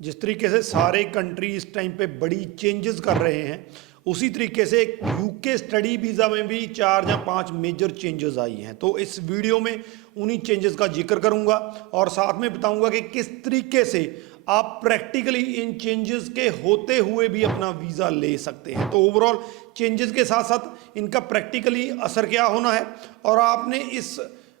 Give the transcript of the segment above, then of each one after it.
जिस तरीके से सारे कंट्री इस टाइम पे बड़ी चेंजेस कर रहे हैं, उसी तरीके से यूके स्टडी वीज़ा में भी 4 या 5 मेजर चेंजेस आई हैं। तो इस वीडियो में उन्हीं चेंजेस का जिक्र करूंगा और साथ में बताऊंगा कि किस तरीके से आप प्रैक्टिकली इन चेंजेस के होते हुए भी अपना वीज़ा ले सकते हैं। तो ओवरऑल चेंजेस के साथ साथ इनका प्रैक्टिकली असर क्या होना है और आपने इस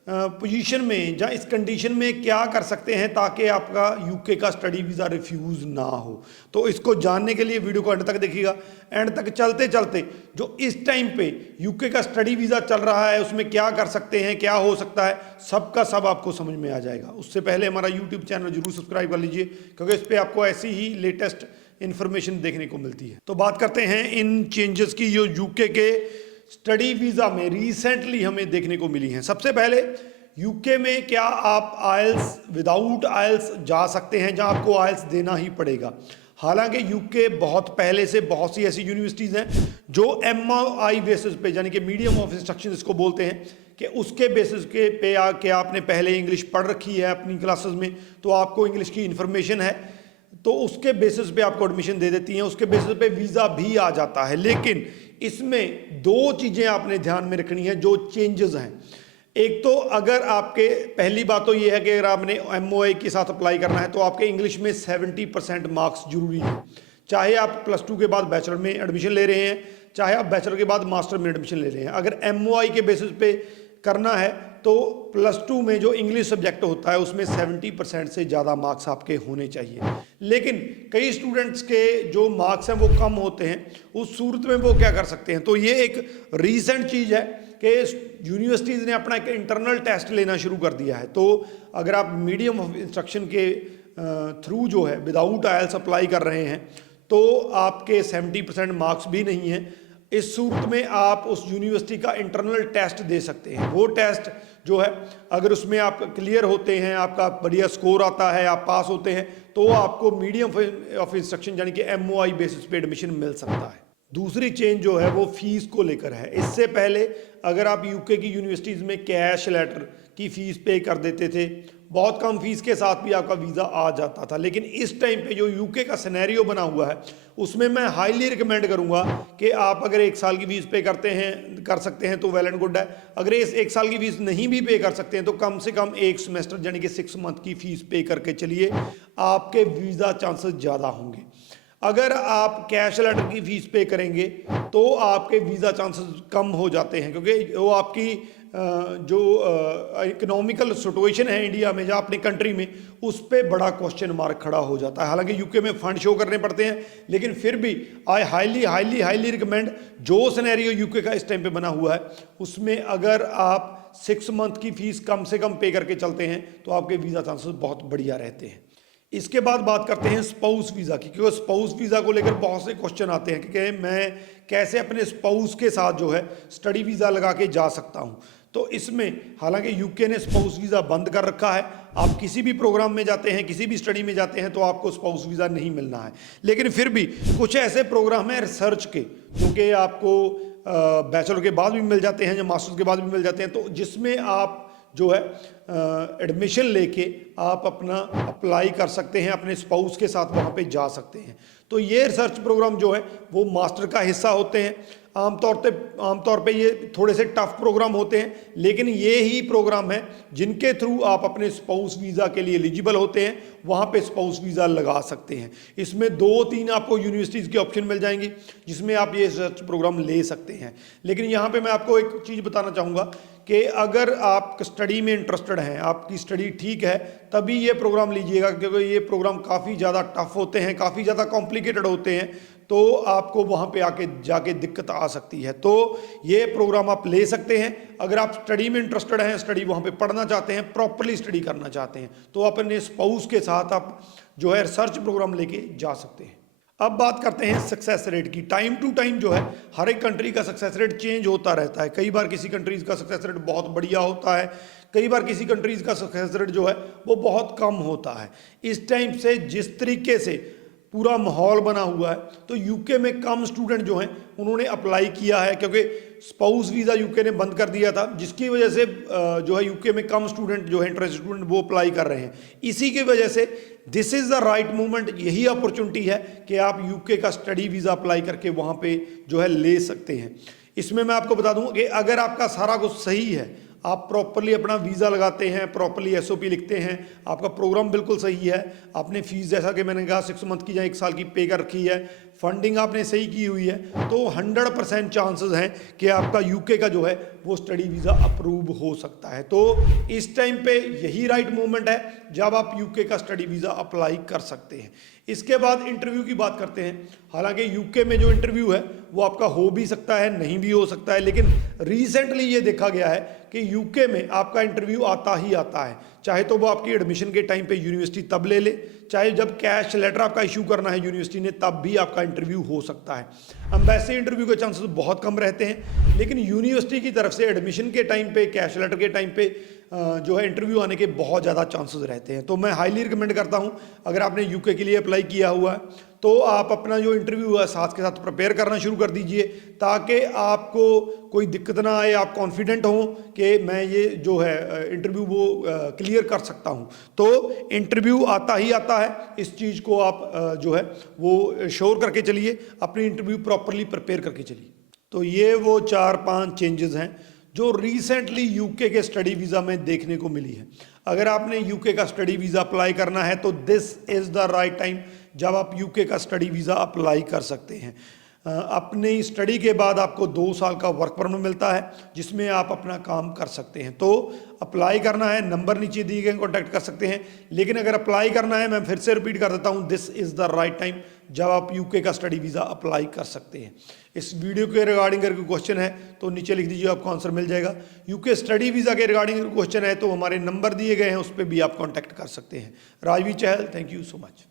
पोजीशन में या इस कंडीशन में क्या कर सकते हैं ताकि आपका यूके का स्टडी वीज़ा रिफ्यूज़ ना हो। तो इसको जानने के लिए वीडियो को एंड तक देखिएगा। एंड तक चलते चलते जो इस टाइम पे यूके का स्टडी वीज़ा चल रहा है उसमें क्या कर सकते हैं, क्या हो सकता है, सबका सब आपको समझ में आ जाएगा। उससे पहले हमारा यूट्यूब चैनल जरूर सब्सक्राइब कर लीजिए क्योंकि इस पर आपको ऐसी ही लेटेस्ट इन्फॉर्मेशन देखने को मिलती है। तो बात करते हैं इन चेंजेस की जो यूके के स्टडी वीज़ा में रिसेंटली हमें देखने को मिली हैं। सबसे पहले यूके में क्या आप आइल्स विदाउट आइल्स जा सकते हैं, जहां आपको आइल्स देना ही पड़ेगा। हालांकि यूके बहुत पहले से बहुत सी ऐसी यूनिवर्सिटीज़ हैं जो MOI बेसिस पे यानी कि मीडियम ऑफ इंस्ट्रक्शन इसको बोलते हैं कि उसके बेसिस के पे आके आपने पहले इंग्लिश पढ़ रखी है अपनी क्लासेस में, तो आपको इंग्लिश की इन्फॉर्मेशन है, तो उसके बेसिस पे आपको एडमिशन दे देती हैं, उसके बेसिस पे वीज़ा भी आ जाता है। लेकिन इसमें दो चीज़ें आपने ध्यान में रखनी है जो चेंजेस हैं। एक तो अगर आपके पहली बात तो ये है कि अगर आपने MOI के साथ अप्लाई करना है तो आपके इंग्लिश में 70% मार्क्स जरूरी है। चाहे आप +2 के बाद बैचलर में एडमिशन ले रहे हैं, चाहे आप बैचलर के बाद मास्टर में एडमिशन ले रहे हैं, अगर MOI के बेसिस पे करना है तो +2 में जो इंग्लिश सब्जेक्ट होता है उसमें 70% से ज़्यादा मार्क्स आपके होने चाहिए। लेकिन कई स्टूडेंट्स के जो मार्क्स हैं वो कम होते हैं, उस सूरत में वो क्या कर सकते हैं। तो ये एक रीसेंट चीज़ है कि यूनिवर्सिटीज़ ने अपना एक इंटरनल टेस्ट लेना शुरू कर दिया है। तो अगर आप मीडियम ऑफ इंस्ट्रक्शन के थ्रू जो है विदाउट आइल्स अप्लाई कर रहे हैं तो आपके 70% मार्क्स भी नहीं हैं। इस सूरत में आप उस यूनिवर्सिटी का इंटरनल टेस्ट दे सकते हैं। वो टेस्ट जो है अगर उसमें आप क्लियर होते हैं, आपका बढ़िया स्कोर आता है, आप पास होते हैं, तो आपको मीडियम ऑफ इंस्ट्रक्शन यानी कि MOI बेसिस पे एडमिशन मिल सकता है। दूसरी चेंज जो है वो फीस को लेकर है। इससे पहले अगर आप यूके की यूनिवर्सिटीज़ में कैश लेटर की फ़ीस पे कर देते थे, बहुत कम फीस के साथ भी आपका वीज़ा आ जाता था। लेकिन इस टाइम पे जो यूके का सिनेरियो बना हुआ है उसमें मैं हाईली रिकमेंड करूंगा कि आप अगर 1 साल की फीस पे कर सकते हैं तो वेल एंड गुड है। अगर इस 1 साल की फीस नहीं भी पे कर सकते हैं तो कम से कम 1 सेमेस्टर यानी कि 6 मंथ की फीस पे करके चलिए, आपके वीज़ा चांसेस ज़्यादा होंगे। अगर आप कैश लेटर की फीस पे करेंगे तो आपके वीज़ा चांसेस कम हो जाते हैं क्योंकि वो आपकी जो इकोनॉमिकल सिचुएशन है इंडिया में या अपनी कंट्री में उस पर बड़ा क्वेश्चन मार्क खड़ा हो जाता है। हालांकि यूके में फंड शो करने पड़ते हैं लेकिन फिर भी I highly highly highly recommend जो सिनेरियो यूके का इस टाइम पे बना हुआ है उसमें अगर आप 6 मंथ की फीस कम से कम पे करके चलते हैं तो आपके वीज़ा चांसेस बहुत बढ़िया रहते हैं। इसके बाद बात करते हैं स्पाउस वीज़ा की, क्योंकि स्पाउस वीज़ा को लेकर बहुत से क्वेश्चन आते हैं कि मैं कैसे अपने स्पाउस के साथ जो है स्टडी वीज़ा लगा के जा सकता हूं। तो इसमें हालांकि यूके ने स्पाउस वीज़ा बंद कर रखा है। आप किसी भी प्रोग्राम में जाते हैं, किसी भी स्टडी में जाते हैं तो आपको स्पाउस वीज़ा नहीं मिलना है। लेकिन फिर भी कुछ ऐसे प्रोग्राम हैं रिसर्च के जो कि आपको बैचलर के बाद भी मिल जाते हैं या मास्टर्स के बाद भी मिल जाते हैं, तो जिसमें आप जो है एडमिशन लेके आप अपना अप्लाई कर सकते हैं, अपने स्पाउस के साथ वहाँ पे जा सकते हैं। तो ये रिसर्च प्रोग्राम जो है वो मास्टर का हिस्सा होते हैं। आमतौर पे ये थोड़े से टफ प्रोग्राम होते हैं, लेकिन ये ही प्रोग्राम है जिनके थ्रू आप अपने स्पाउस वीज़ा के लिए एलिजिबल होते हैं, वहाँ पे स्पाउस वीज़ा लगा सकते हैं। इसमें 2-3 आपको यूनिवर्सिटीज़ की ऑप्शन मिल जाएंगी जिसमें आप ये रिसर्च प्रोग्राम ले सकते हैं। लेकिन यहाँ पे मैं आपको एक चीज़ बताना चाहूँगा कि अगर आप स्टडी में इंटरेस्टेड हैं, आपकी स्टडी ठीक है, तभी ये प्रोग्राम लीजिएगा क्योंकि ये प्रोग्राम काफ़ी ज़्यादा टफ होते हैं, काफ़ी ज़्यादा कॉम्प्लिकेटेड होते हैं, तो आपको वहाँ पे आके जाके दिक्कत आ सकती है। तो ये प्रोग्राम आप ले सकते हैं अगर आप स्टडी में इंटरेस्टेड हैं, स्टडी वहाँ पे पढ़ना चाहते हैं, प्रॉपरली स्टडी करना चाहते हैं, तो अपने स्पाउस के साथ आप जो है रिसर्च प्रोग्राम लेके जा सकते हैं। अब बात करते हैं सक्सेस रेट की। टाइम टू टाइम जो है हर एक कंट्री का सक्सेस रेट चेंज होता रहता है। कई बार किसी कंट्रीज़ का सक्सेस रेट बहुत बढ़िया होता है, कई बार किसी कंट्रीज़ का सक्सेस रेट जो है वो बहुत कम होता है। इस टाइम से जिस तरीके से पूरा माहौल बना हुआ है। तो यूके में कम स्टूडेंट जो हैं उन्होंने अप्लाई किया है, क्योंकि स्पाउस वीज़ा यूके ने बंद कर दिया था, जिसकी वजह से जो है यूके में कम स्टूडेंट जो है इंटरेस्टेड स्टूडेंट वो अप्लाई कर रहे हैं। इसी की वजह से this is the right movement, यही अपॉर्चुनिटी है कि आप यूके का स्टडी वीज़ा अप्लाई करके वहाँ पे जो है ले सकते हैं। इसमें मैं आपको बता दूं कि अगर आपका सारा कुछ सही है, आप प्रॉपरली अपना वीज़ा लगाते हैं, प्रॉपरली एसओपी लिखते हैं, आपका प्रोग्राम बिल्कुल सही है, आपने फीस जैसा कि मैंने कहा 6 मंथ की या 1 साल की पे कर रखी है, फंडिंग आपने सही की हुई है, तो 100% चांसेस हैं कि आपका यूके का जो है वो स्टडी वीज़ा अप्रूव हो सकता है। तो इस टाइम पे यही राइट मोमेंट है जब आप यूके का स्टडी वीज़ा अप्लाई कर सकते हैं। इसके बाद इंटरव्यू की बात करते हैं। हालांकि यूके में जो इंटरव्यू है वो आपका हो भी सकता है, नहीं भी हो सकता है, लेकिन रिसेंटली ये देखा गया है कि यूके में आपका इंटरव्यू आता ही आता है, चाहे तो वो आपकी एडमिशन के टाइम पे यूनिवर्सिटी तब ले ले, चाहे जब कैश लेटर आपका इशू करना है यूनिवर्सिटी ने तब भी आपका इंटरव्यू हो सकता है। एम्बेसी इंटरव्यू के चांसेस बहुत कम रहते हैं, लेकिन यूनिवर्सिटी की तरफ से एडमिशन के टाइम पे, कैश लेटर के टाइम पे जो है इंटरव्यू आने के बहुत ज़्यादा चांसेस रहते हैं। तो मैं हाईली रिकमेंड करता हूं, अगर आपने यूके के लिए अप्लाई किया हुआ है तो आप अपना जो इंटरव्यू है साथ के साथ प्रिपेयर करना शुरू कर दीजिए, ताकि आपको कोई दिक्कत ना आए, आप कॉन्फिडेंट हों कि मैं ये जो है इंटरव्यू वो क्लियर कर सकता हूं। तो इंटरव्यू आता ही आता है, इस चीज़ को आप जो है वो श्योर करके चलिए, अपनी इंटरव्यू प्रॉपरली प्रिपेयर करके चलिए। तो ये वो 4-5 चेंजेस हैं जो रिसेंटली यूके के स्टडी वीज़ा में देखने को मिली है। अगर आपने यूके का स्टडी वीज़ा अप्लाई करना है तो this is the right time जब आप यूके का स्टडी वीज़ा अप्लाई कर सकते हैं। अपनी स्टडी के बाद आपको 2 साल का वर्क परमिट मिलता है, जिसमें आप अपना काम कर सकते हैं। तो अप्लाई करना है, नंबर नीचे दिए गए कॉन्टैक्ट कर सकते हैं। लेकिन अगर अप्लाई करना है, मैं फिर से रिपीट कर देता हूँ, this is the right time जब आप यूके का स्टडी वीज़ा अप्लाई कर सकते हैं। इस वीडियो के रिगार्डिंग अगर कोई क्वेश्चन है तो नीचे लिख दीजिए, आपको आंसर मिल जाएगा। यूके स्टडी वीज़ा के रिगार्डिंग क्वेश्चन है तो हमारे नंबर दिए गए हैं, उस पर भी आप कॉन्टैक्ट कर सकते हैं। राजवीर चहल, थैंक यू सो मच।